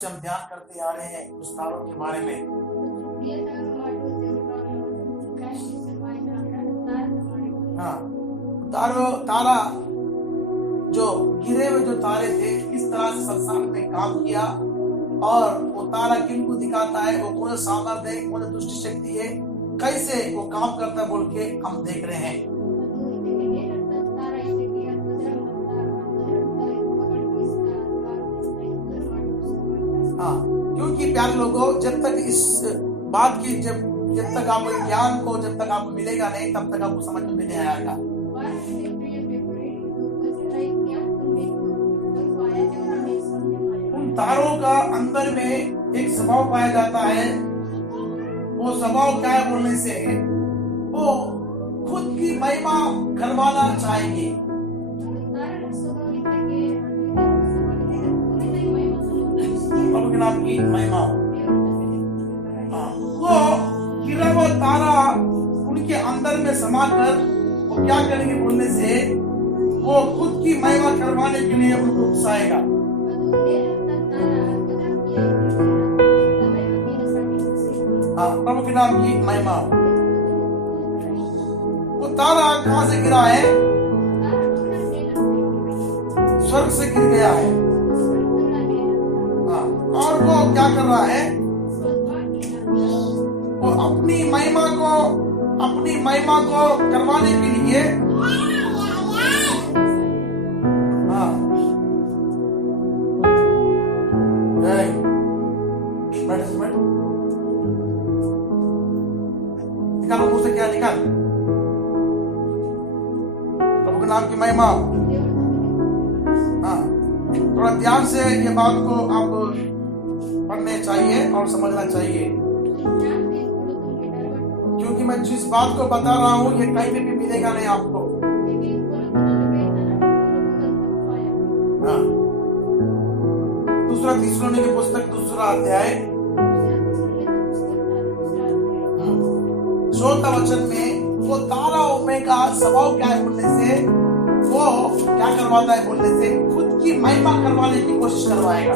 हम ध्यान करते आ रहे हैं उस तारों के बारे में। हाँ, तारा जो गिरे हुए जो तारे थे किस तरह से संसार में काम किया और वो तारा किनको दिखाता है, वो कौन सामर्थ्य है, कौन दुष्ट शक्ति है, कैसे वो काम करता है बोल के हम देख रहे हैं। हाँ, क्योंकि प्यारे लोगों, जब तक इस बात की जब तक आपको ज्ञान को जब तक आपको मिलेगा नहीं, तब तक आपको समझ में नहीं आएगा। उन तारों का अंदर में एक स्वभाव पाया जाता है। वो स्वभाव क्या है बोलने से वो खुद की महिमा करवाना चाहेंगे। प्रभु के नाम की महिमा। वो गिरा हुआ तारा उनके अंदर में समाकर वो क्या करेंगे बोलने से वो खुद की महिमा करवाने के लिए उनको उकसाएगा। हाँ, प्रभु के नाम की महिमा। वो तारा कहां से गिरा है? स्वर्ग से गिर गया है। हाँ, और वो क्या कर रहा है? वो अपनी महिमा को करवाने के लिए निकालो मुंह से, क्या निकाल? प्रभु के नाम की महिमा। हाँ, थोड़ा ध्यान से ये बात को आप पढ़ने चाहिए और समझना चाहिए, क्योंकि मैं जिस बात को बता रहा हूँ ये कहीं पे भी मिलेगा नहीं आपको। हाँ, दूसरा थिस्सलुनीके की पुस्तक 2 अध्याय 14 वचन में वो तारा ओमे का स्वभाव क्या है बोलने से वो क्या करवाता है बोलने से खुद की महिमा करवाने की कोशिश करवाएगा।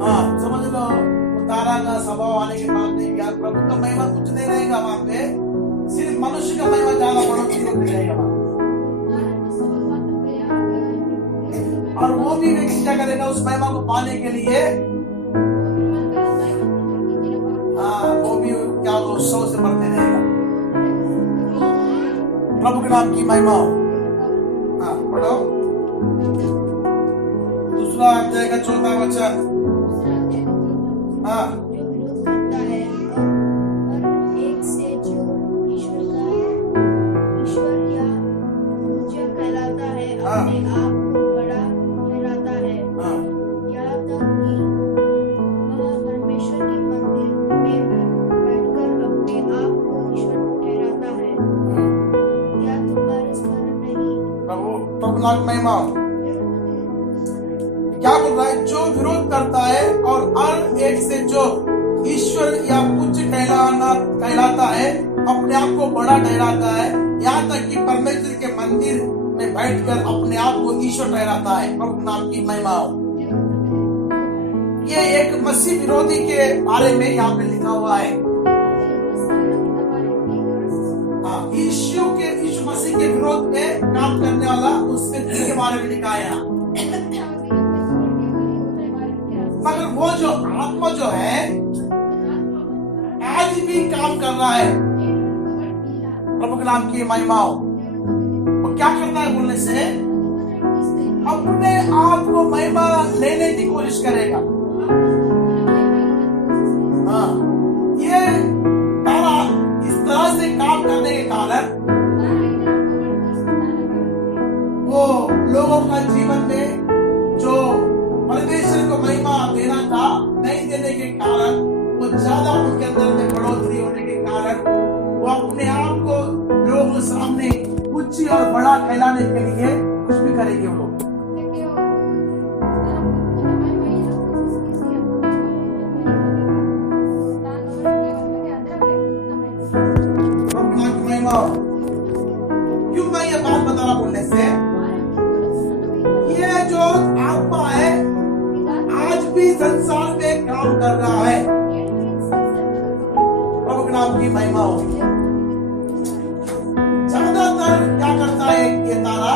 हाँ, समझ लो, तारा का स्वभाव आने के बाद नहीं, क्या प्रभु का महिमा कुछ नहीं रहेगा वहां पे, सिर्फ मनुष्य का महिमा ज्यादा बढ़ोतरी होती रहेगा वहां। और वो भी व्यक्ति क्या करेगा उस महिमा को पाने के लिए? हाँ, वो भी क्या उत्सव से बढ़ते रहेगा। प्रभु के नाम की महिमा। हाँ, पढ़ो 2 अध्याय का 4 वचन। हाँ, एक से जो ईश्वर या पूज्य कहलाता है, अपने आप को बड़ा ठहराता है, यहाँ तक कि वह परमेश्वर के मंदिर में बैठकर अपने आप को ईश्वर ठहराता है। क्या तुम्हारा स्मरण नहीं? प्रभु नाम महिमा। क्या बोल रहा है? जो विरोध करता है और हर एक से जो ईश्वर या पूज्य कहलाता है, अपने आप को बड़ा ठहराता है, यहाँ तक कि परमेश्वर के मंदिर में बैठकर अपने आप को ईश्वर ठहराता है। प्रभु नाम की महिमा। ये एक मसीह विरोधी के बारे में यहाँ पे लिखा हुआ है। यीशु मसीह के विरोध में काम करने वाला उस व्यक्ति के बारे में लिखा है। मगर वो जो आत्मा जो है आज भी काम कर रहा है। प्रभु के नाम की महिमा। वो क्या करता है बोलने से अपने आप को महिमा लेने की कोशिश करेगा। हाँ, ये तारा इस तरह से काम करने के कारण वो लोगों का जीवन में जो परमेश्वर को महिमा देना था, नहीं देने के कारण, वो ज्यादा उनके अंदर में बढ़ोतरी होने के कारण वो अपने आप को लोगों के सामने ऊंची और बड़ा कहलाने के लिए कुछ भी करेंगे वो लोग। क्यों मैं ये बात बता रहा बोलने से भी संसार में काम कर रहा है। प्रभु के नाम की महिमा हो। ज्यादातर क्या करता है ये तारा,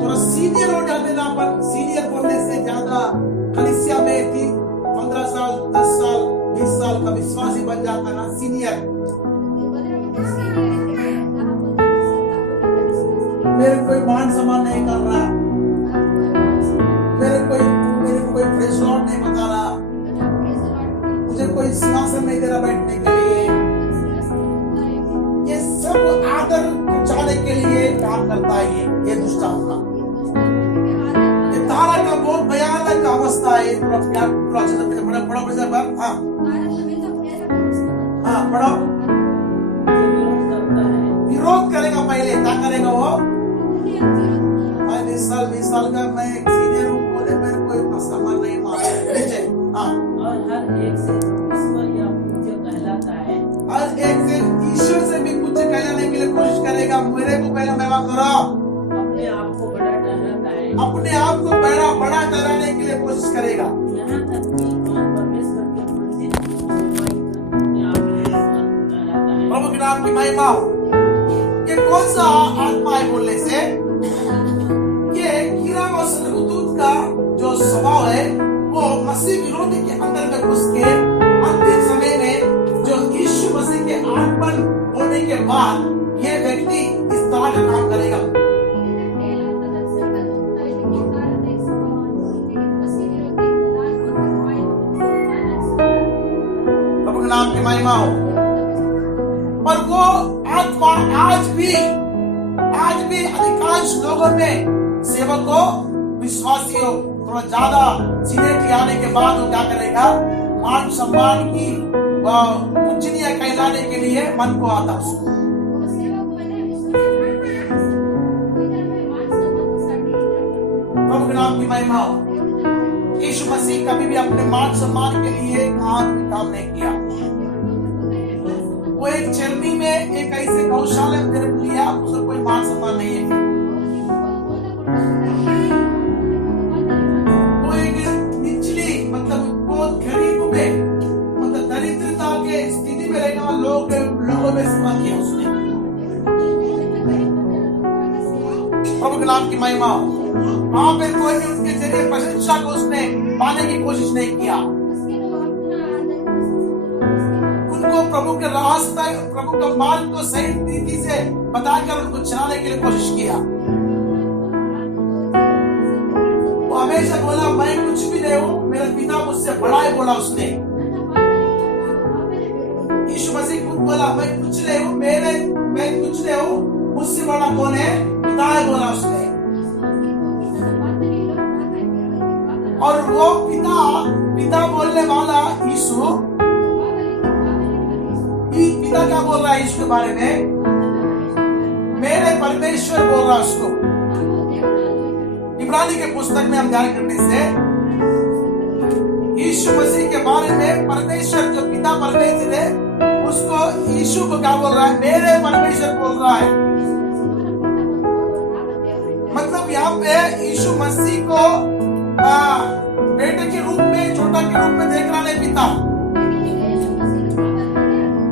थोड़ा सीनियर हो जाते ना, पर सीनियर बोलने से ज्यादा कलीसिया में थी 15 साल 10 साल 20 साल का विश्वासी बन जाता ना सीनियर। मेरे कोई मान सम्मान नहीं कर रहा, मेरे को कोई प्रेस लॉर्ड नहीं बता रहा, मुझे कोई सिंहासन नहीं दे रहा बैठने के लिए। ये सब आदर पहुंचाने के लिए काम करता है ये दुष्ट आत्मा। ये तारा का बहुत भयानक अवस्था है। बड़ा विरोध करेगा, पहले क्या करेगा वो? 20 साल का मैं सीनियर हूँ, बोले मेरे को इतना सम्मान नहीं मालूम। और हर एक से ईश्वर या पूज्य कहलाता है। हर एक से ईश्वर से भी पूज्य कहलाने के लिए कोशिश करेगा। मेरे को पहले महिमा करो, अपने आप को बड़ा ठहराता है, अपने आप को बड़ा ठहराने के लिए कोशिश करेगा। यहाँ तक कि परमेश्वर के मंदिर की अपने आप को ठहराता है। प्रभु के नाम की महिमा। ये कौन सा आत्मा है बोलने से? ये कीड़ा और स्वर्गदूत का जो स्वभाव है वो मसीह विरोधी के अंदर में घुस के अंतिम समय में जो यीशु मसीह के आगमन होने के बाद ये व्यक्ति इस तरह का काम करेगा। प्रभु के नाम की महिमा हो। पर वो आत्मा आज भी अधिकांश लोगों में सेवकों विश्वासियों थोड़ा ज्यादा सीनियरिटी आने के बाद वो क्या करेगा? मान सम्मान की पूजनीय कहलाने के लिए मन को आता उसको। प्रभु के नाम की महिमा हो। यीशु मसीह कभी भी अपने मान सम्मान के लिए काम नहीं किया। वो एक चरनी में एक ऐसे गौशाला में जन्म लिया, उसको कोई मान सम्मान नहीं है। वो एक निचली मतलब बहुत गरीब में मतलब दरिद्रता के स्थिति में रहने वाले लोगों में सेवा किया उसने। प्रभु के नाम की महिमा। वहां पे कोई भी उसके जरिए प्रशंसा को उसने पाने की कोशिश नहीं किया। प्रभु के रास्ता, प्रभु का मार्ग को सही रीति से बताकर उनको चलाने के लिए कोशिश किया। वो हमेशा बोला मैं कुछ भी नहीं हूँ, मेरा पिता मुझसे बड़ा है, बोला उसने। यीशु मसीह खुद बोला मैं कुछ नहीं हूँ, मैं कुछ नहीं हूँ, मुझसे बड़ा कौन है? पिता है, बोला उसने। और वो पिता बोलने वाला यीशु पिता क्या बोल रहा है यीशु के बारे में? मेरे परमेश्वर बोल रहा है उसको। इब्रानी के पुस्तक में हम ध्यान करने से यीशु मसीह के बारे में परमेश्वर जो पिता परमेश्वर है उसको यीशु को क्या बोल रहा है? मेरे परमेश्वर बोल रहा है। मतलब यहाँ पे यीशु मसीह को बेटे के रूप में, छोटा के रूप में देख रहा नहीं पिता।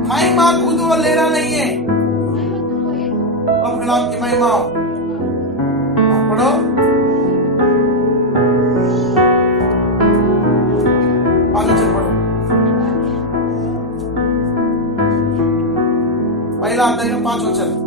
महिमा खुद वो ले रहा नहीं है। प्रभु नाम की महिमा। पढ़ो। आगे चल पढ़ो। पहला अध्याय का 5 वचन।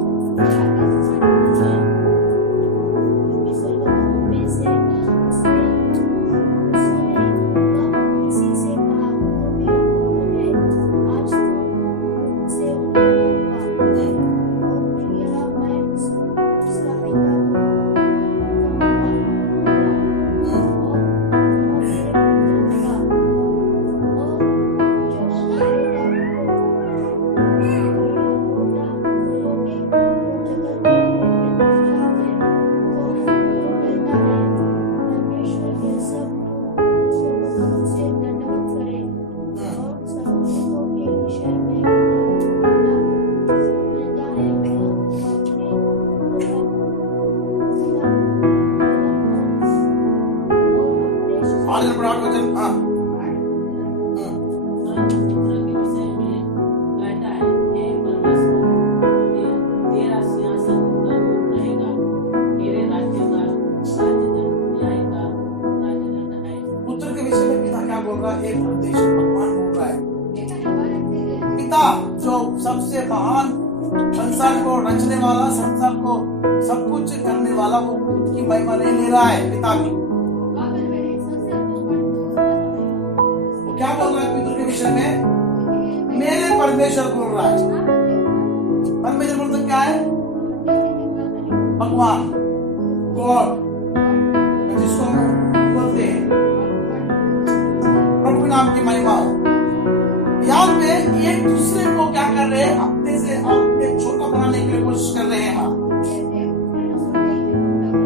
वचन पढ़ो, 8 वचन। हाँ पुत्र के विषय में कहता है, हे परमेश्वर, तेरा सिंहासन कबूल रहेगा, तेरे राज्य का राजदंड न्याय का राजदंड है। पुत्र के विषय में पिता क्या बोल रहा है? एक परमेश्वर भगवान बोल रहा है। पिता जो सबसे महान, संसार को रचने वाला, संसार को सब कुछ करने वाला, वो की महिमा नहीं ले रहा है पिता की। वो क्या बोल रहा है पिता के विषय में? मेरे परमेश्वर बोल रहा है। परमेश्वर बोलते क्या है? भगवान, गॉड, जिसको हम बोलते हैं। प्रभु के नाम की महिमा हो। यहाँ पे एक दूसरे को क्या कर रहे हैं? अपने से अपने छोटा बनाने की कोशिश कर रहे हैं।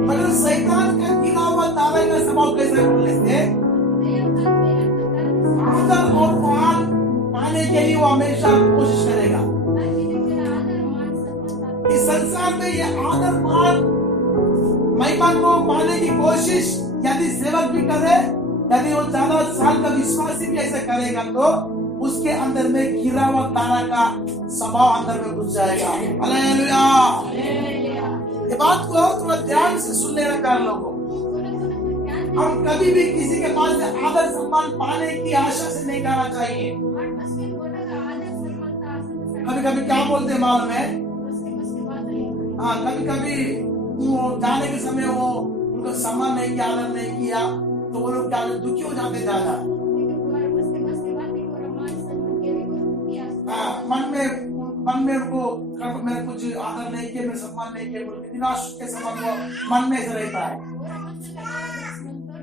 मगर शैतान का गिरा हुआ तारा का स्वभाव कैसे बोलने से आदर और मान पाने के लिए वो हमेशा कोशिश करेगा। इस संसार में ये आदर मान महिमा को पाने की कोशिश यदि सेवक भी करे, यदि वो ज्यादा साल का विश्वासी भी ऐसा करेगा, तो उसके अंदर में गिरा हुआ तारा का स्वभाव अंदर में घुस जाएगा। हालेलुया। ये बात को थोड़ा ध्यान से सुन लेना प्यारे लोगों। हम कभी भी किसी के पास से आदर सम्मान पाने की आशा से नहीं करना चाहिए। कभी कभी क्या बोलते हैं मालूम है? हाँ, कभी कभी वो जाने के समय वो उनको सम्मान नहीं किया, आदर नहीं किया, तो वो लोग क्या दुखी हो जाते ज्यादा। मन में उनको मैंने कुछ आदर नहीं किया, मेरे सम्मान नहीं किया, निराश के समय वो मन में ऐसा रहता है।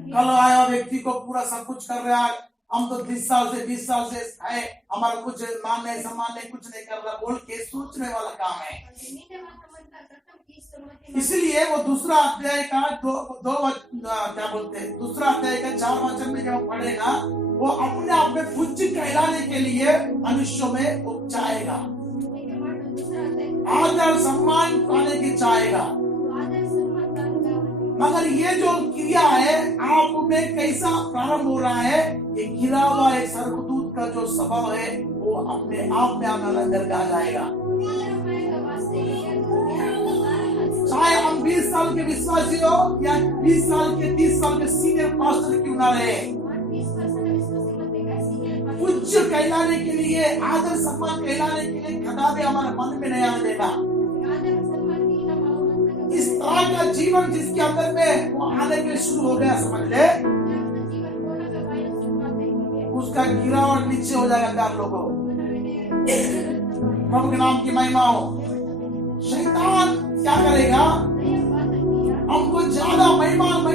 कल आया व्यक्ति को पूरा सब कुछ कर रहा है, हम तो 20 साल से है, हमारा कुछ मान नहीं, सम्मान नहीं, कुछ नहीं कर रहा बोल के सोचने वाला काम है। इसलिए वो दूसरा अध्याय का क्या बोलते हैं, दूसरा अध्याय का 4 वचन में जब पढ़ेगा, वो अपने आप में पूज्य कहलाने के लिए मनुष्यों में उपचाएगा, आदर सम्मान पाने की चाहेगा। मगर ये जो क्रिया है आप में कैसा प्रारंभ हो रहा है? ये गिरा हुआ एक स्वर्गदूत का जो स्वभाव है वो अपने आप में अंदर आ जाएगा। चाहे हम 20 साल के विश्वासी हो या 20 साल के 30 साल के सीनियर पास्टर क्यों ना रहे, पूज्य कहलाने के लिए, आदर सम्मान कहलाने के लिए कदापि हमारे मन में नहीं आने देना। इस तरह का जीवन जिसके अंदर में वो आने के शुरू हो गया, समझ ले, उसका गिरावट नीचे हो जाएगा। प्यार लोगों, प्रभु के नाम की महिमा हो। शैतान क्या करेगा? हमको ज्यादा महिमा में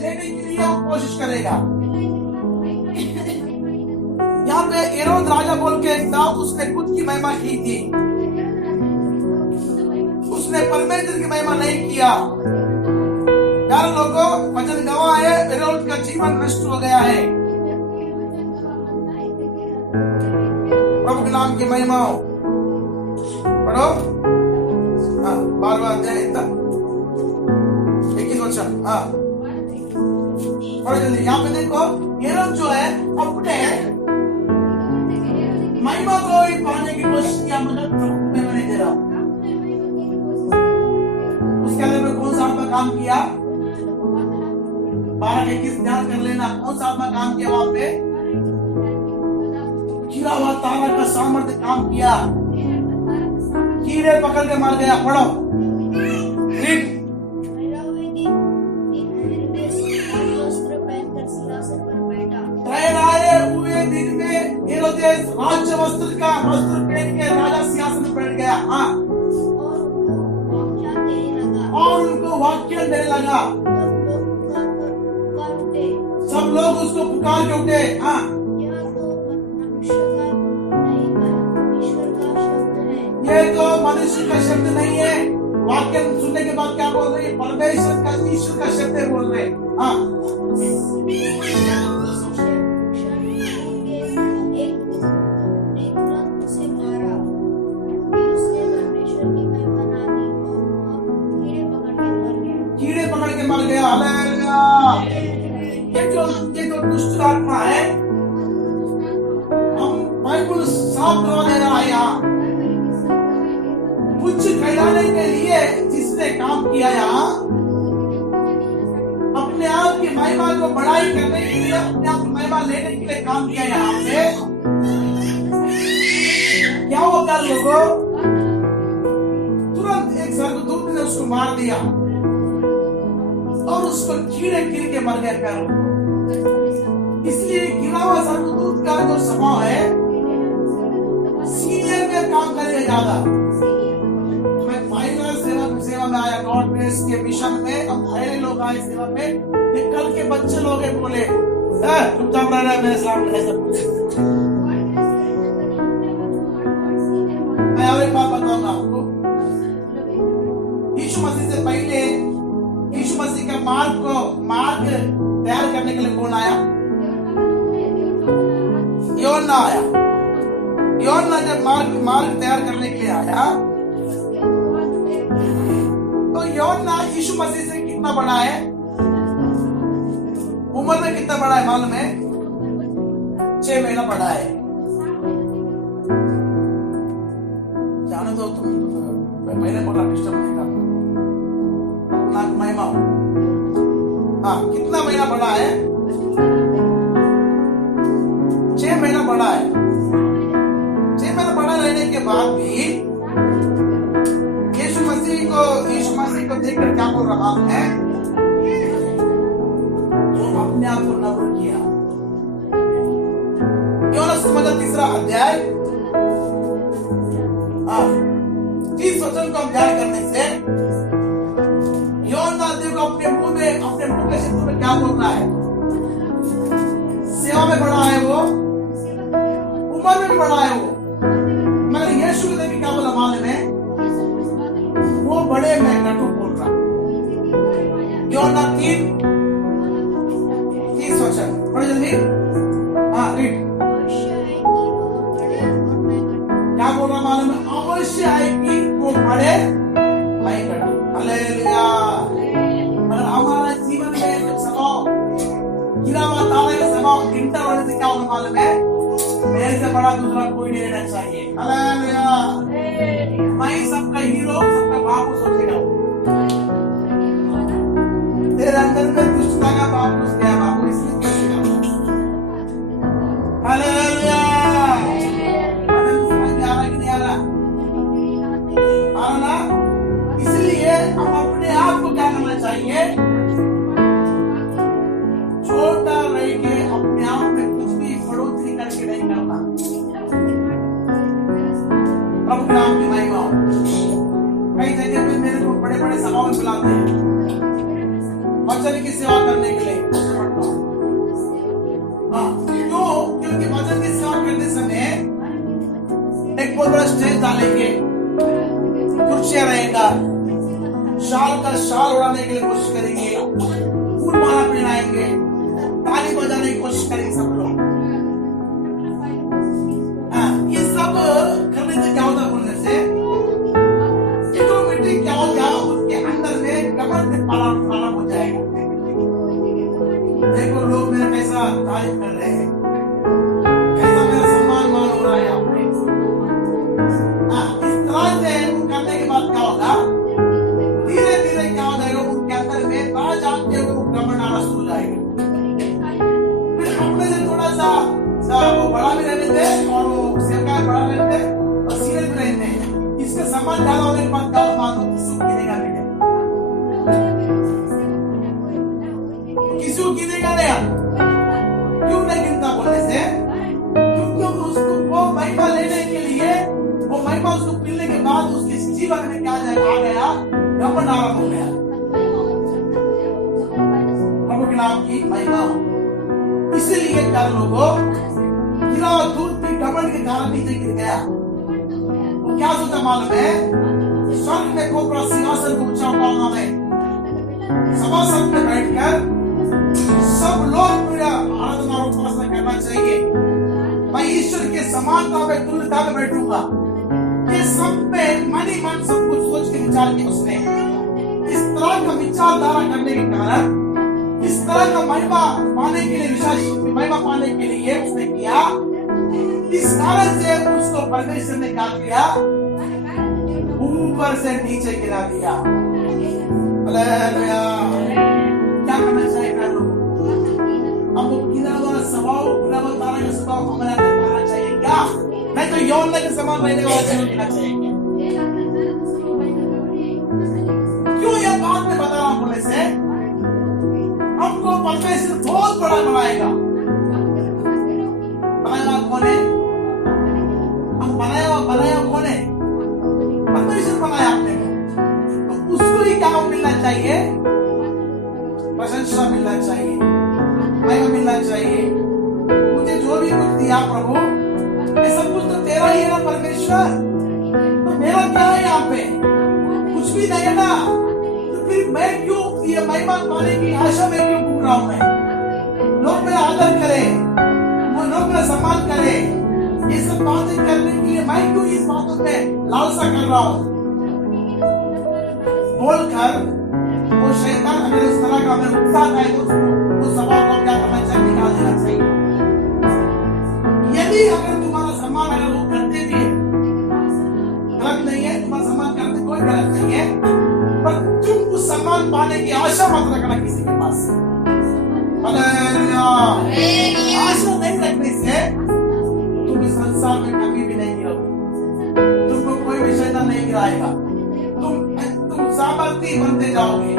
लेने के लिए वो कोशिश करेगा। यहाँ पे हेरोद राजा बोल के एक था, उसने खुद की महिमा की थी, उसने परमेश्वर की महिमा नहीं किया। यार लोगों, वचन गवाह है, हेरोद का जीवन नष्ट हो गया है। प्रभु के नाम की महिमा हो। पढ़ो 12वां अध्याय तक 21 वचन। हाँ पढ़ो जल्दी। यहाँ पे देखो, हेरोद जो है अपने महिमा को ही पाने की कोशिश किया, मगर प्रभु में नहीं दे रहा। उसके अंदर में कौन सा आपका काम किया? 12-21 ध्यान कर लेना। कौन सा आपका काम किया? वहां पे गिरा हुआ तारा का सामर्थ्य काम किया, कीड़े पकड़ के मार गया। पढ़ो। ठहराए हुए दिन में हेरोदेस राज्य वस्त्र पहन के राजा सिंहासन पर बैठ गया। हाँ, और उनको वाक्य देने लगा। सब लोग उसको पुकार के उठे। हाँ, ये तो मनुष्य का शब्द नहीं है। वाक्य सुनने के बाद क्या बोल रहे हैं? परमेश्वर का, ईश्वर का शब्द बोल रहे। हाँ, कीड़े पकड़ के मर गया। हालेलुया। ये जो दुष्ट आत्मा है, हम बाइबल साफ करवा दे रहा है यहाँ, कुछ कहलाने के लिए जिसने काम किया यहाँ, अपने आप की महिमा को बढ़ाई करने के लिए, अपने आप की महिमा लेने के लिए काम किया यहाँ पे। क्या होगा लोगों? तुरंत एक स्वर्गदूत ने उसको मार दिया और उसको कीड़े गिर के मर गए पैरों को। इसलिए गिरा हुआ स्वर्गदूत का जो स्वभाव है, सीनियर में काम करेगा ज्यादा। मैं फाइनल सेवा में आया, गॉड ग्रेस के मिशन में। अब पहले लोग आए सेवा में, कल के बच्चे लोग बोले चुपचाप रह रहा, मेरे सामने ऐसा कुछ। मैं और एक बात बताऊंगा आपको, यीशु मसीह से पहले यीशु मसीह का मार्ग तैयार करने के लिए कौन आया? योना आया। योना जब मार्ग तैयार करने के लिए आया, तो योना यीशु मसीह से कितना बड़ा है? उम्र में कितना बड़ा है मालूम है? 6 महीना बड़ा है। जाने दो तुम, मैंने बोला डिस्टर्ब नहीं करना। महिमा, हाँ, कितना महीना बड़ा है? 6 महीना बड़ा है। 6 महीना बड़ा रहने के बाद भी यीशु मसीह को देखकर क्या बोल रहा है? वो अपने आप को नम्र किया। योना सुसमाचार 3 अध्याय 30 वचन को ध्यान करने से योना देखो अपने मुंह के शब्दों में क्या बोल रहा है? सेवा में बड़ा है वो, उम्र में बड़ा है वो, मगर यीशु को देखिए क्या बोला मालूम है? वो बड़े में नटू बोल रहा। योना 3:30 वचन पढ़ो जल्दी। हाँ, रीड। क्या बोल रहा मालूम है? अवश्य आएगी वो बड़े मैं कटू। हालेलुया। अगर हमारा जीवन में स्वभाव गिरा हुआ तारे का स्वभाव इंटर होने से क्या होगा मालूम है? मेरे से बड़ा दूसरा कोई नहीं रहना चाहिए। हालेलुया। मैं सबका हीरो, सबका बाप सोचेगा। तेरे अंदर में दुष्टता का बाप घुस गया, बाबू इसलिए सोचेगा। हालेलुया। समझ में आ रहा कि नहीं आ रहा? आ रहा ना? इसलिए हम अपने आप को क्या करना चाहिए? छोटा रह के अपने आप में कुछ भी बढ़ोतरी करके नहीं करना। प्रभु के नाम की महिमा हो। कई जगह पे मेरे को बड़े बड़े सभाओं में बुलाते हैं वचन की सेवा करने के लिए। हाँ, क्यों? क्योंकि वचन की सेवा करते समय एक बहुत बड़ा स्टेज डालेंगे, कुर्सियां रहेगा, शाल उड़ाने के लिए कोशिश करेंगे, फूल माला पहनाएंगे, ताली बजाने की कोशिश करेंगे सब लोग। हाँ, ये सब करने से क्या होता है? बोलने से ऑटोमेटिक क्या हो गया? उसके अंदर में घमंड पाला हो जाएगा। देखो लोग मेरा कैसा तारीफ कर रहे हैं, कैसा मेरा सम्मान मान हो रहा है यहाँ पे। इस तरह से करने के बाद क्या होगा? धीरे धीरे क्या हो जाएगा? उनके अंदर में ना जानते हुए वो घमंड आना शुरू हो जाएगा। फिर अपने से थोड़ा सा वो बड़ा भी रहने थे और वो सेवका बड़ा रहते थे और सीरियस भी रहते हैं। इसका सम्मान ज्यादा होने के बाद क्या मानो किसी को गिनेगा नहीं, किसी को गिनेगा नहीं। क्यों नहीं गिनता? बोलने से क्योंकि उसको वो महिमा लेने के लिए, वो महिमा उसको मिलने के बाद उसके जीवन में क्या आ गया? घमंड आरंभ हो गया। प्रभु के नाम की महिमा हो। इसीलिए क्या लोगों गिरा हुआ दूध भी घमंड के कारण नीचे गिर गया। वो क्या सोचा मालूम है? स्वर्ग में बहुत बड़ा सिंहासन को ऊंचा उठाऊंगा मैं, सभासन में बैठकर सब लोग मेरा आराधना और उपासना करना चाहिए। मैं ईश्वर के समानता में तुल्यता में बैठूंगा। ये सब में मन ही मन सब कुछ सोच के विचार किया उसने। इस तरह का विचारधारा करने के कारण इस तरह का महिमा पाने के लिए, विशेष महिमा पाने के लिए उसने किया। इस कारण से उसको परमेश्वर ने क्या किया, ऊपर से नीचे गिरा दिया। हालेलुया। क्या करना चाहिए लोग? हमको गिरा हुआ स्वभाव, गिरा हुआ तारा का स्वभाव हमारे अंदर लाना चाहिए क्या? नहीं तो यौन के समान रहने वाला जीवन जीना चाहिए क्या? क्यों यह बात में बता रहा हूं बोले से, हमको परमेश्वर बहुत बड़ा बनाएगा। बनाया कौन है? हम बनाया कौन है? परमेश्वर बनाया आपने को। तो उसको ही क्या मिलना चाहिए? प्रशंसा मिलना चाहिए, महिमा मिलना चाहिए। मुझे जो भी कुछ दिया प्रभु, ये सब कुछ तो तेरा ही है ना परमेश्वर। तो मेरा क्या है यहाँ पे? कुछ भी नहीं है ना। तो फिर मैं क्यों ये महिमा पाने की आशा में क्यों घूम रहा हूँ? मैं लोग मेरा आदर करें, लोग मेरा सम्मान करें, ये सब बातें करने के लिए मैं क्यों इस बातों में लालसा कर रहा हूँ? बोलकर वो शैतान अगर इस तरह का हमें उत्साह है तो उस सवाल को क्या करना चाहिए? निकाल देना चाहिए। यदि अगर तुम्हारा सम्मान अगर वो करते भी है, गलत नहीं है, तुम्हारा सम्मान करते कोई गलत नहीं है, पर तुम उस सम्मान पाने की आशा मत रखना किसी के पास। हालेलुया। आशा नहीं रखने से तुम इस संसार में कभी भी नहीं गिरोगे। तुमको कोई भी शैतान नहीं गिराएगा। तुम सामर्थ्य बनते जाओगे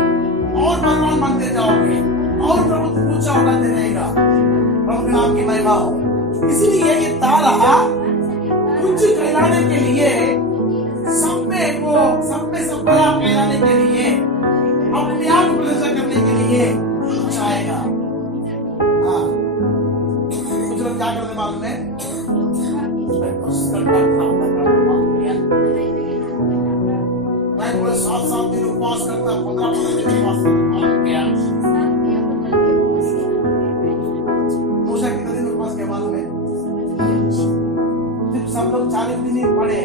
और बलवान बनते जाओगे और प्रभु ऊंचा उठाते रहेगा। प्रभु के नाम की महिमा हो। इसलिए ये तारा कुछ कहलाने के लिए, सब में सब बड़ा कहलाने के लिए, अपने आप को प्रदर्शन करने के लिए आएगा। हाँ, कुछ लोग क्या करते मालूम है? मैं पूरे 7 दिन उपवास करता, 15 दिन उपवास करता। मूसा कितने दिन उपवास किया मालूम है? सिर्फ सब लोग 40 दिन ही पड़े।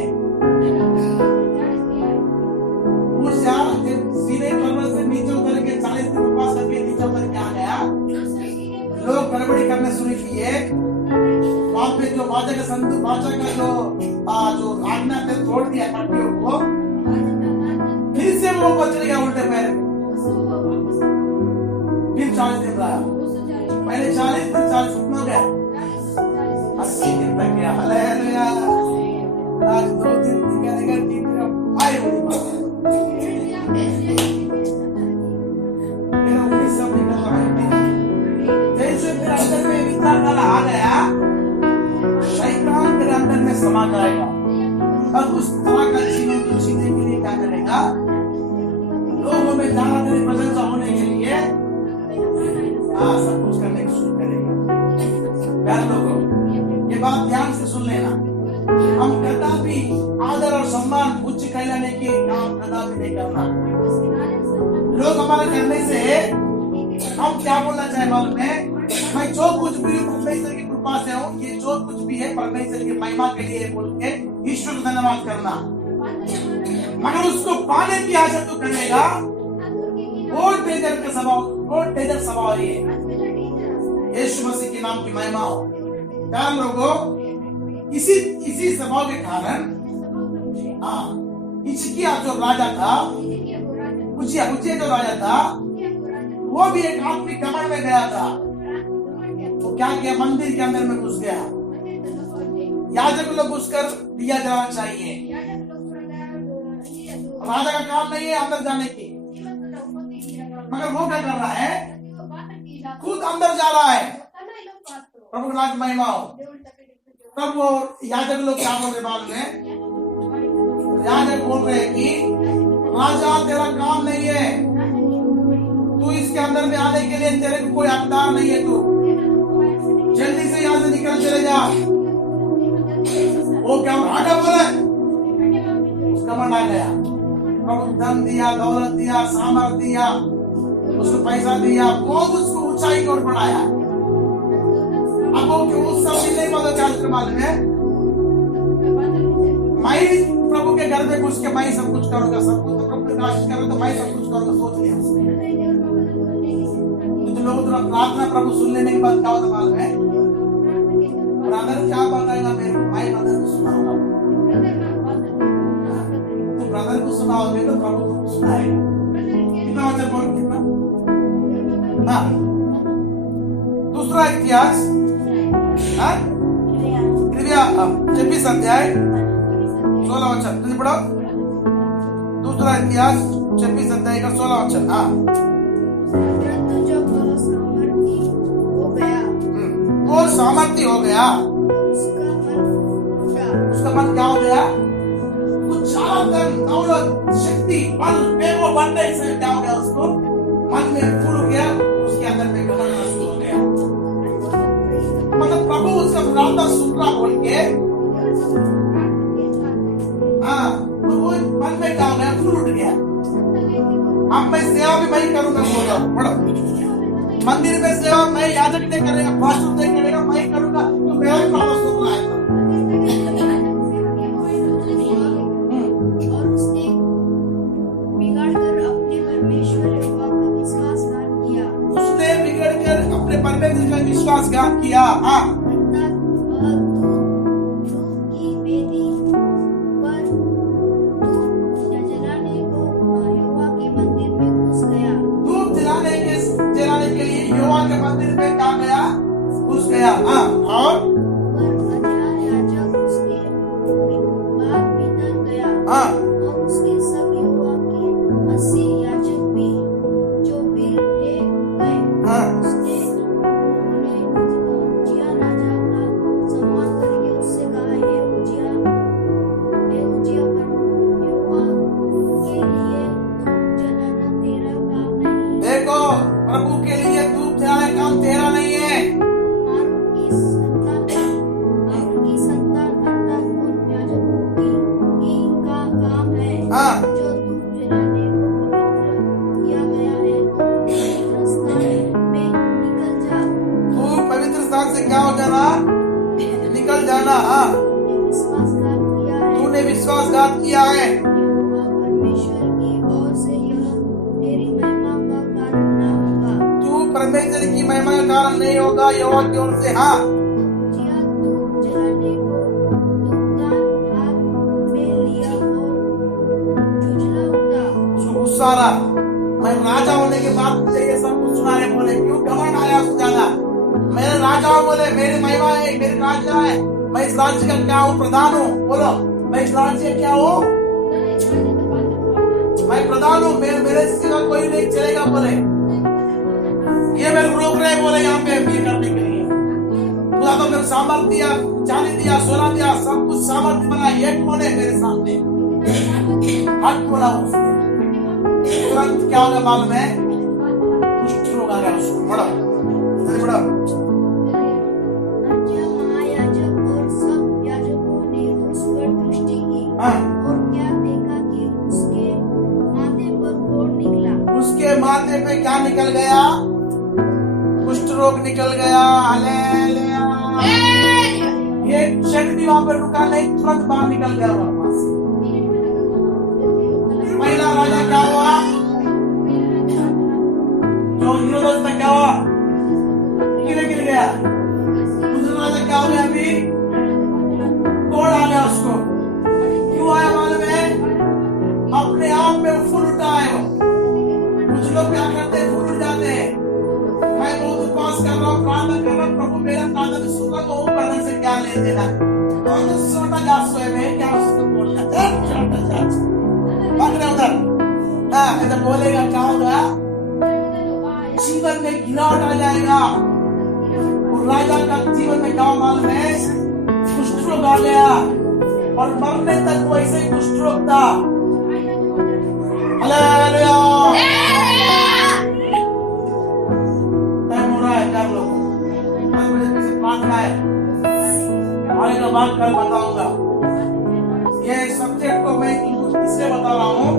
मूसा जब सीने पर्वत से नीचे उतर के 40 दिन उपवास करके नीचे उतर के आ गया, लोग गड़बड़ी करने शुरू किए। वहां पे जो बाजा का संदूक, बाजा का जो आज्ञा ने तोड़ दिया पट्टियों को, फिर से वो चले गया उल्टे पैर। फिर 40 दिन रहा। पहले 40 दिन 40 दिन हो गया, 80 दिन तक गया। हालेलुया। आज 2 दिन निकलेगा ठीक है। भाई होगी बात मेरा 19 सब निकल रहा है। जैसे तेरे अंदर में विचार आ गया, शैतान तेरे अंदर में समा जाएगा और उस तरह का जीवन को जीने के लिए क्या करेगा? लोगों में ज्यादा तेरी प्रशंसा होने के लिए सब कुछ करने की शुरू करेगा। प्यारे लोगों, ये बात ध्यान से सुन लेना। हम कदापि आदर और सम्मान उच्च कहलाने के काम कदापि नहीं करना। लोग हमारे करने से हम क्या बोलना चाहे मालूम है? मैं जो कुछ भी परमेश्वर की कृपा से हूँ, ये जो कुछ भी है परमेश्वर की महिमा के लिए बोल के ईश्वर को धन्यवाद करना। मगर उसको पाने की आशा तो करेगा, वो डेंजर का स्वभाव, वो डेंजर स्वभाव है। यीशु मसीह के नाम की महिमा हो। प्यारे लोगों, इसी स्वभाव के कारण हिजकिय्याह जो राजा था, उज्जियाह जो राजा था, वो भी एक आत्मिक घमंड में गया था। वो क्या किया? मंदिर के अंदर में घुस गया। याजक लोग घुसकर दिया जलाना चाहिए। राजा का काम नहीं है अंदर जाने की, मगर वो क्या कर रहा है? खुद अंदर जा रहा है। प्रभु का नाम महिमा हो। तब वो याजक लोग क्या बोल रहे मालूम है? याजक बोल रहे कि राजा तेरा काम नहीं है, तू इसके अंदर में आने के लिए तेरे को कोई हकदार नहीं है, तू जल्दी से यहाँ से निकल चले जा। वो क्या आगे बोले? उसका मन आ गया। प्रभु धन दिया, दौलत दिया, सामर्थ दिया, उसको पैसा दिया, बहुत उसको ऊंचाई की ओर बढ़ाया। अब वो उस सब नहीं बोलो क्या मालूम है? मैं प्रभु के घर में घुस के मैं सब कुछ करूंगा, सब कुछ तो प्रभु प्रकाशित करूंगा, तो मैं सब कुछ करूंगा, सोच लिया उसने। तो लोगों पर प्रार्थना प्रभु सुन लेने के बाद क्या होता मालूम है? ब्रदर क्या बताएगा मेरे को? भाई ब्रदर को सुनाऊंगा, तो ब्रदर को सुनाओगे तो प्रभु को सुनाएगा। कितना वचन बोल कितना? हाँ, दूसरा इतिहास, हाँ, कृपया 26 अध्याय 16 वचन जल्दी पढ़ो। दूसरा इतिहास 26 अध्याय का 16 वचन। हाँ, परंतु जब वह सामर्थी हो गया, वो सामर्थी हो गया, उसका मन फूटा। उसका मन क्या हो गया? कुछ सारा धन दौलत शक्ति बल वो बनने से क्या हो गया? उसको मन में फूल गया, उसके अंदर में घमंड शुरू हो गया। मतलब प्रभु उसका प्रार्थना सुन रहा बोल के, हाँ, तो वो मन में क्या हो गया? फूल उठ गया। अब मैं सेवा भी मैं करूंगा, बोलो पढ़ो। मंदिर में सेवा मैं याजक नहीं करेगा, पास्टर नहीं करेगा, मैं करूंगा, तो मेरा भी प्रार्थना सुन रहा है। और उसने बिगाड़कर अपने परमेश्वर यहोवा का विश्वासघात किया। उसने बिगड़कर अपने परमेश्वर का विश्वासघात किया। हाँ, अर्थात वह धूप की वेदी पर धूप जलाने को यहोवा के मंदिर में घुस गया। धूप जलाने के लिए यहोवा के मंदिर में क्या गया? घुस गया। हाँ, और याजक उसके बाद भीतर गया। हाँ, और उसके सब यहोवा के 80 याजक भी जो वीर गए। हाँ, उसने उज्जिया राजा का सम्मान करके उससे कहा, हे उज्जिया यहोवा के लिए धूप जलाना तेरा काम नहीं। देखो, प्रभु के लिए धूप जलाना काम तेरा नहीं है। की संतान अर्थात उन याजकों की का काम है। हाँ, जो धूप जलाने को पवित्र किया गया है, तो पवित्र स्थान में निकल जा। तू पवित्र स्थान से क्या हो जाना? निकल जाना। हाँ, विश्वासघात किया है। तूने विश्वासघात किया है। यहोवा परमेश्वर की ओर से यह तेरी महिमा का कारण न होगा। तू परमेश्वर की महिमा का कारण नहीं होगा, यहोवा की ओर से। हाँ, उज्जिया धूप जलाने को धूपदान हाथ में लिया और जुझला उठा। उसको गुस्सा रहा, मैं राजा होने के बाद मुझे ये सब कुछ सुनाने बोले, क्यों घमंड आया उसको ज्यादा? मेरे राजा हो बोले, मेरी महिमा है, मेरे राज्य है, मैं इस राज्य का क्या हूँ? प्रधान हूँ। बोलो, मैं इस राज्य का क्या हूँ? मैं प्रधान हूँ, मेरे सिवा कोई नहीं चलेगा बोले। ये मेरे को रोक रहे बोले यहाँ पे ये करने के लिए। खुदा तो मेरे सामर्थ्य दिया, चांदी दिया, सोना दिया, सब कुछ सामर्थ्य बना, एक कौन है मेरे सामने? हट बोला उसने। तुरंत क्या होगा मालूम है? कुष्ठ रोग आ गया उसको। पढ़ो, जल्दी पढ़ो। उज्जिया महायाजक और सब याजकों ने उस पर दृष्टि की। हाँ, और क्या देखा कि उसके माथे पर फोड़ निकला। उसके माथे पे क्या निकल गया? कुष्ठ रोग निकल गया। हालेलुया। एक क्षण भी वहां पर रुका नहीं, तुरंत बाहर निकल गया वापस। पहला राजा क्या हुआ? जो हेरोदेस में क्या हुआ? गिर गया। दूसरा राजा क्या हो गया? अभी तोड़ आ गया उसको। क्यों आया मालूम है? अपने आप में फूल उठा है वो। कुछ लोग क्या करते हैं? फूल उठ जाते हैं। मैं बहुत उपवास कर रहा हूँ, प्रार्थना कर रहा हूँ, प्रभु मेरा प्रार्थना भी सुन रहा, तो वो प्रार्थना से क्या ले देना? तो छोटा जात सोए में क्या उसको बोलना? छोटा जात भाग रहे उधर। हाँ, ऐसा बोलेगा क्या होगा? जीवन में गिरावट आ जाएगा। और राजा का जीवन में क्या मालूम है? कुष्ठ रोग आ गया और मरने तक वो ऐसे ही कुष्ठ रोग था। हालेलुया। टाइम हो रहा है, कर लो। प्रार्थना है, आने का बाद कल बताऊंगा। ये सब्जेक्ट को मैं इसलिए बता रहा हूँ,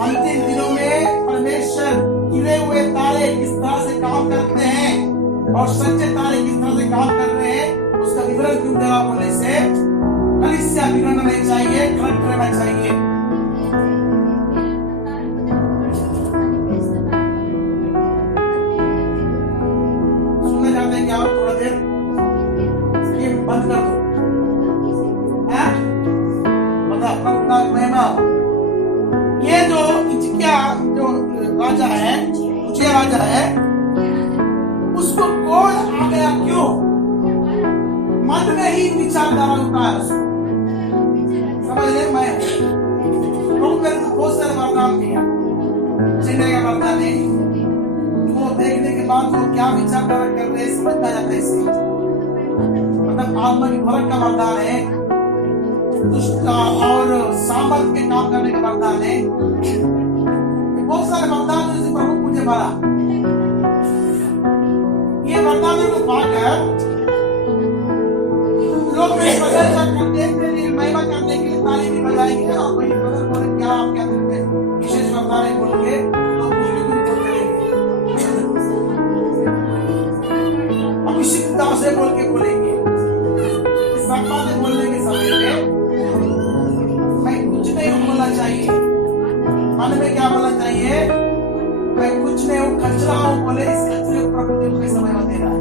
अंतिम दिनों में परमेश्वर गिरे हुए तारे किस तरह से काम करते हैं और सच्चे तारे किस तरह से काम कर रहे हैं, उसका विवरण क्यों दे रहा बोलने से कलीसिया बिगड़ना नहीं चाहिए, करंट रहना चाहिए। राजा है, उसको कोड़ आ गया क्यों? मन में ही विचारधारा उठा है उसको। समझ ले, मैं मेरे को बहुत सारे वरदान दिया, चिन्ह का वरदान नहीं, वो देखने के बाद वो क्या विचारधारा कर रहे समझता जाता है। इससे मतलब आत्मा की फर्क का वरदान है, दुष्ट और सामर्थ के काम करने का वरदान है। बहुत सारे वरदान जैसे प्रभु मुझे मारा, ये वरदानों को पाकर लोग मेरी प्रशंसा करने के लिए, महिमा करने के लिए ताली भी बजाएंगे और वही बदल बोले क्या आपके अंदर में विशेष वरदान है बोल के लोग खुशी भी बोलते रहेंगे, अभिषिक्तता से बोल के बोलेंगे। इस बात बोलने के समय में मैं कुछ नहीं बोलना चाहिए, मन में क्या बोलना चाहिए? मैं कुछ नहीं हूँ, कचरा हूँ बोले, इस कचरे को प्रभु देव के समय में दे रहा है।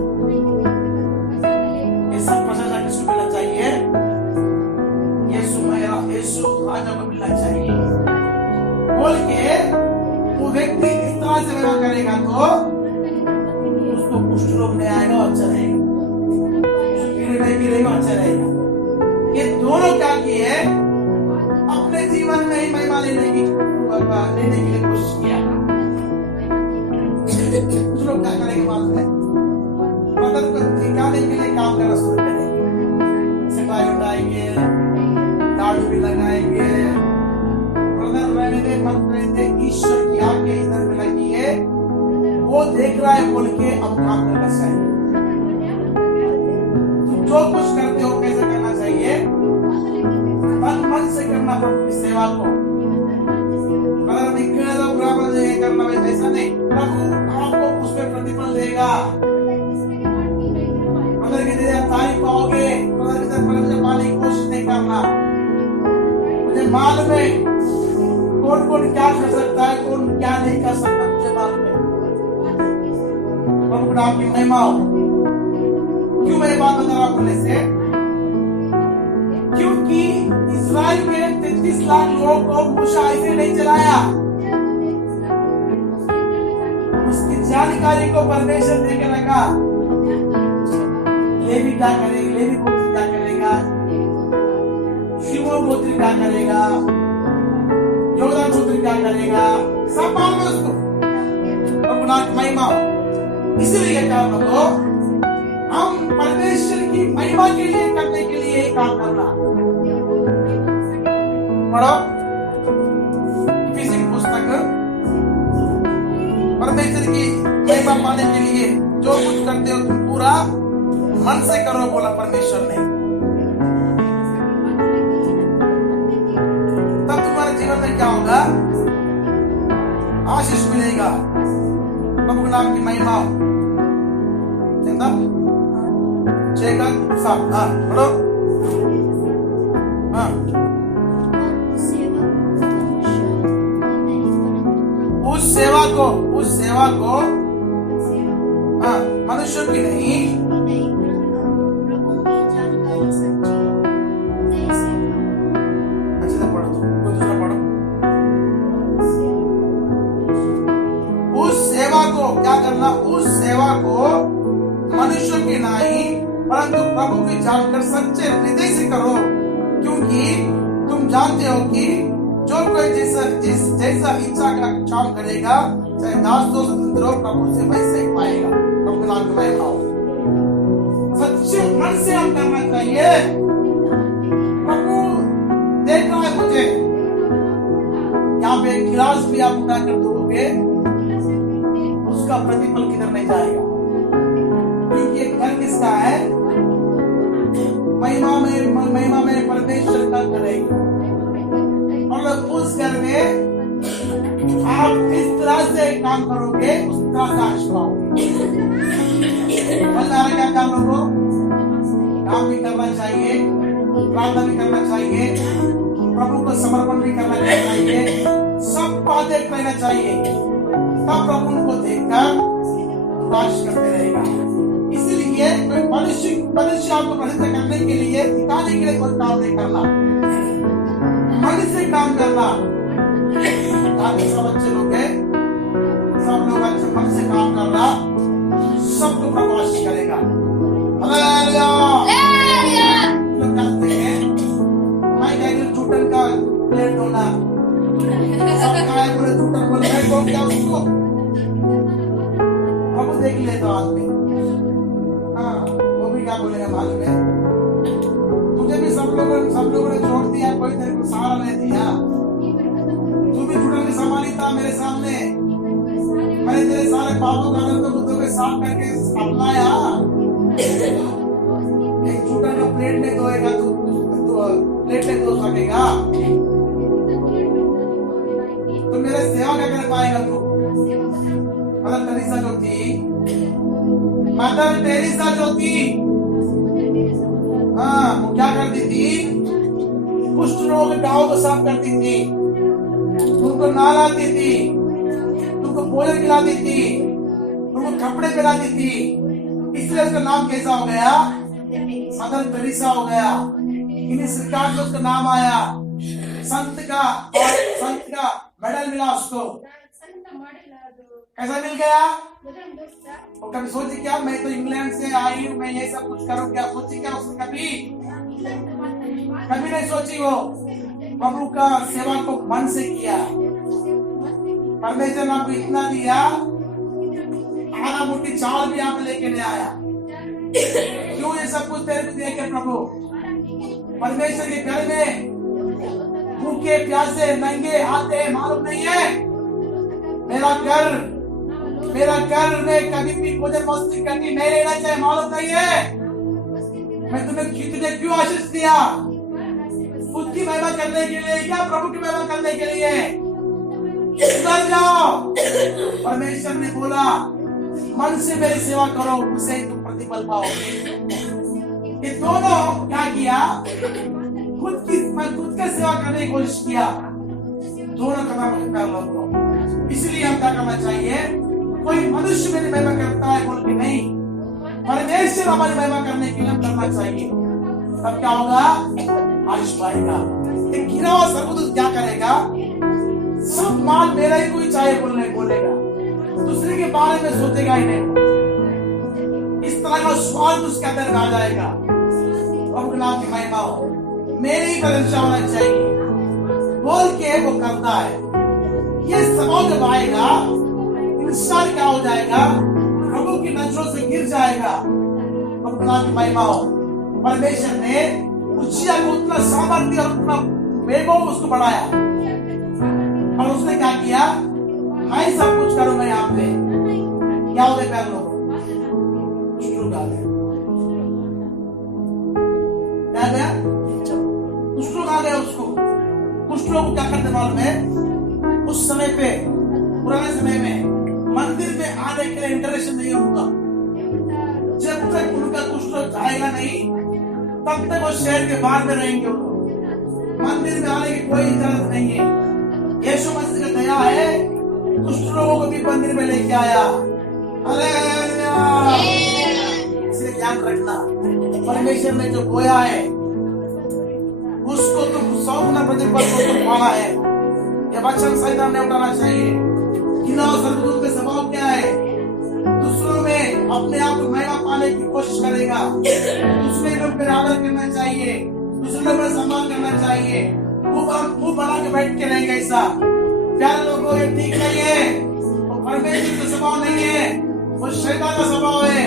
ये सब प्रशंसा किसको मिलना चाहिए? यीशु राजा को मिलना चाहिए बोल के वो व्यक्ति इस तरह से व्यवहार करेगा तो उसको कुष्ठ रोग नहीं आएगा, अच्छा रहेगा, गिरेगा अच्छा रहेगा। ये दोनों क्या किए? अपने जीवन में ही महिमा लेने के लिए कोशिश किया। कुछ लोग क्या करेंगे बाद में? मदद को दिखाने के लिए काम करना शुरू करेंगे, सिपाही उठाएंगे, दाढ़ी भी लगाएंगे, रहने दे मत रहने दे, ईश्वर की आंखें इधर में लगी है, वो देख रहा है बोल के अब काम करना चाहिए। तो जो कुछ करते हो कैसे करना चाहिए? मन से करना प्रभु की सेवा को। अगर दिखने तो बराबर करना ऐसा नहीं, प्रभु आपको उसमें प्रतिफल देगा, अगर तारीफ पाओगे, पाने की कोशिश नहीं करना। मुझे मालूम है कौन कौन क्या कर सकता है, कौन क्या नहीं कर सकता, मुझे मालूम है। प्रभु आपकी महिमा हो। क्यों मैं बात बता रहा हूं बोलने से? क्योंकि इस्राएल के 33 लाख लोगों को मूसा ऐसे नहीं चलाया, उसकी जानकारी को परमेश्वर देकर रखा। लेवी क्या करेगा, लेवी गोत्र क्या करेगा, शिमोन गोत्र क्या करेगा, योगदा गोत्र क्या करेगा, सब मालूम है उसको। प्रभु नाम की महिमा हो। इसलिए काम करो, हम परमेश्वर की महिमा के लिए करने के लिए ही काम करना। पढ़ो इफिसी की पुस्तक, परमेश्वर की महिमा पाने के लिए जो कुछ करते हो तुम पूरा मन से करो बोला परमेश्वर ने, तब तुम्हारे जीवन में क्या होगा? आशीष मिलेगा। प्रभु के नाम की महिमा हो। चिंता चेगा साथ हाँ बोलो हाँ। उस सेवा को हाँ मनुष्य की नहीं, अच्छा पढ़ो तो दूसरा पढ़ो। उस सेवा को क्या करना? उस सेवा को मनुष्य की नहीं परंतु प्रभु की जानकर सच्चे हृदय से करो, क्योंकि तुम जानते हो कि जो कोई जैसा इच्छा का काम करेगा, चाहे दास हो स्वतंत्र हो, प्रभु से वैसे ही पाएगा। प्रभु नाम की महिमा हो। सच्चे मन से हम करना चाहिए। प्रभु देख रहा है मुझे, यहाँ पे गिलास भी आप उठा कर दोगे, उसका प्रतिफल किधर नहीं जाएगा, क्योंकि घर किसका है? महिमा में परमेश्वर का करेगा। और उस घर में आप इस तरह से काम करोगे, उस तरह से आशीष पाओगे। क्या काम लोगों काम भी करना चाहिए, प्रार्थना भी करना चाहिए, प्रभु को समर्पण भी करना चाहिए, सब बातें करना चाहिए, तब प्रभु उनको देखकर आशीष करते रहेगा। इसलिए मनुष्य आपको प्रसिद्ध करने के लिए, दिखाने के लिए कोई काम नहीं करना, मन से काम करना। सब अच्छे लोग हैं, सब लोग अच्छे मन से काम सबको प्रकाश करेगा। हालेलुया। लोग कहते हैं मैं कहेंगे जूठन का प्लेट धोना, सब खाए पूरे जूठन बोल रहे हो क्या उसको प्रभु देख लेता आदमी। हाँ वो भी क्या बोलेगा मालूम है, तुझे भी सब लोगों ने छोड़ दिया, कोई तेरे को सहारा नहीं दिया, तू भी जूठन की संभाली था मेरे सामने, मैंने तेरे सारे पापों का अंदर मुद्दों के साफ करके अपनाया। एक जूठन का प्लेट नहीं धोएगा तू प्लेट नहीं धो सकेगा, तो मेरे सेवा क्या कर पाएगा तू। मदर टेरेसा जो थी हाँ वो क्या करती थी, कुष्ठ रोग के गाँव को साफ करती थी, तुमको नहलाती थी, तुमको भोजन खिलाती थी, तुमको कपड़े पहनाती थी, इसलिए उसका नाम कैसा हो गया, मदर टेरेसा हो गया। इन्हीं सरकार में उसका नाम आया, संत का मेडल मिला उसको। कैसा मिल गया? और कभी सोची क्या मैं तो इंग्लैंड से आई हूँ, मैं ये सब कुछ करूँ क्या, सोची क्या उसने? कभी नहीं सोची। वो प्रभु का सेवा को मन से किया। परमेश्वर ने आपको इतना दिया, आधा मुट्ठी चावल भी आप लेके नहीं आया। क्यों ये सब कुछ तेरे को दिया क्या प्रभु? परमेश्वर के घर में भूखे प्यासे नंगे आते मालूम नहीं है? मेरा घर में कभी भी भोजन मस्ती करनी नहीं रहना चाहिए, मालूम नहीं है? मैं तुझे क्यों आशीष दिया? खुद की महिमा करने के लिए क्या, प्रभु की महिमा करने के लिए? सुधर जाओ। परमेश्वर ने बोला मन से मेरी सेवा करो, उसे तुम प्रतिफल पाओगे। ये दोनों क्या किया? खुद का सेवा करने की कोशिश किया, दोनों काम कर लो। इसलिए हम क्या करना चाहिए? कोई मनुष्य मेरी महिमा करता है बोल के नहीं, परमेश्वर हमारी महिमा करने के लिए करना चाहिए। तब क्या होगा? आशीष पाएगा। एक गिरा हुआ सर्वदूत क्या करेगा? सब माल मेरा ही कोई चाहिए बोलेगा, दूसरे के बारे में सोचेगा ही नहीं। इस तरह का स्वार्थ उसके अंदर आ जाएगा। प्रभु के नाम की महिमा हो, मेरी ही प्रशंसा होना चाहिए बोल के वो करता है। ये स्वभाव जब आएगा, इंसान क्या हो जाएगा? प्रभु की नजरों से गिर जाएगा। प्रभु के नाम की महिमा हो। परमेश्वर ने उज्जिया को उतना सामर्थ्य और उतना वैभव उसको बढ़ाया, और उसने क्या किया? मैं सब कुछ करूंगा यहाँ पे। क्या हो गया? कर लो कुछ लोग आ गए उसको। कुछ लोग क्या करते मालूम है? उस समय पे, पुराने समय में मंदिर में आने के लिए इंटरेस्ट नहीं होगा। जब तक उनका कुछ लोग जाएगा नहीं, तब तक वो शहर के बाहर में रहेंगे। मंदिर में आने की कोई इजाजत नहीं है। यीशु मसीह का दया है, कुछ लोगों को भी मंदिर में लेके आया। हालेलुया। इसलिए ध्यान रखना, परमेश्वर ने जो बोया है उसको तुम 100 गुना प्रतिफल को तुम पाना है। यह वचन शैतान ने उठाना चाहिए। गिना और सर्वदूत का स्वभाव क्या है? दूसरों में अपने आप को महिमा पाने की कोशिश करेगा। दूसरे लोग पर आदर करना चाहिए, दूसरे लोग पर सम्मान करना चाहिए। मुंह बना के बैठ के रहेंगे ऐसा। प्यारे लोगों, ये ठीक नहीं है। वो परमेश्वर का स्वभाव नहीं है, वो शैतान का स्वभाव है।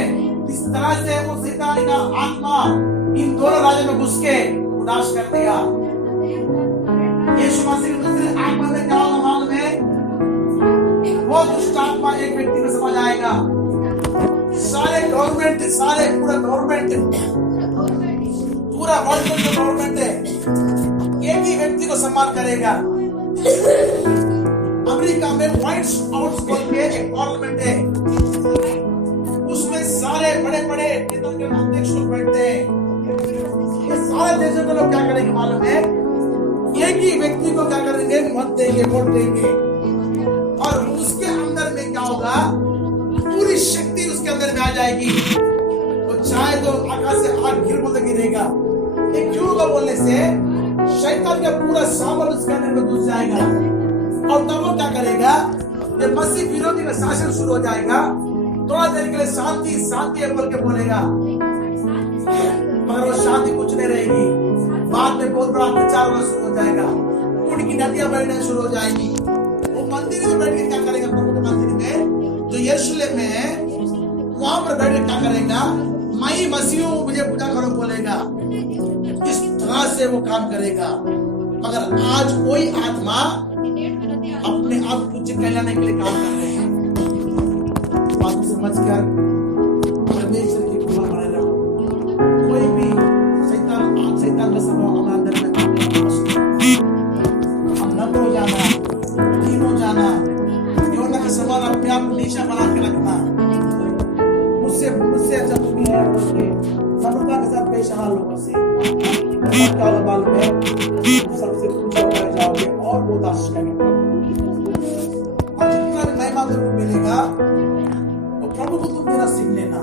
इस तरह से वो शैतान का आत्मा इन दोनों राज्यों में घुस के उदास कर दिया। यीशु मसीह की दूसरी आत्मा में क्या होगा मालूम है? वो दुष्ट आत्मा एक व्यक्ति में समझ आएगा। पूरा गवर्नमेंट पूरा वर्ल्ड में जो गवर्नमेंट है, एक ही व्यक्ति को सम्मान करेगा। अमेरिका में व्हाइट हाउस बोल के एक पार्लियामेंट है, उसमें सारे बड़े बड़े नेताओं के अध्यक्ष लोग बैठते हैं। ये सारे देशों के लोग क्या करेंगे मालूम है? एक ही व्यक्ति को क्या करेंगे? मत देंगे, वोट देंगे। और उसके अंदर में क्या होगा? पूरी शक्ति उसके अंदर में आ जाएगी। वो चाहे तो आकाश से आग गिरेगा। एक क्यों का बोलने से शैतान का पूरा सामर्थ उसके अंदर में घुस जाएगा। और तब वो क्या करेगा? जब मसीह विरोधी का शासन शुरू हो जाएगा, तो थोड़ा देर के लिए शांति शांति है बोल के बोलेगा, मगर वो शांति कुछ नहीं रहेगी। बाद में बहुत बड़ा अत्याचार होना शुरू हो जाएगा, उनकी नदियां बहना शुरू हो जाएगी। वो मंदिर में बैठ के क्या करेगा? प्रभु के मंदिर में जो यरूशलेम में है, वहां पर बैठ के क्या करेगा? मैं मसीह हूं, मुझे पूजा करो बोलेगा। इस तरह से वो काम करेगा। मगर आज कोई आत्मा अपने आप कुछ कहलाने के लिए काम कर रहे हैं। बात को समझकर परमेश्वर की कृपा बने रहो। कोई भी शैतान का स्वभाव हमारे अंदर में हम नम्र हो जाना, दीन हो जाना, योना के समान अपने आप को नीचा बना के रखना, मुझसे अच्छा तुम ही है बोल के नम्रता के साथ पेश आना लोगों से। बाल में सबसे ऊंचा हो जाओगे और बहुत आशीष करेंगे। और जितना भी महिमा तुमको मिलेगा वो प्रभु को तुम देना सीख लेना।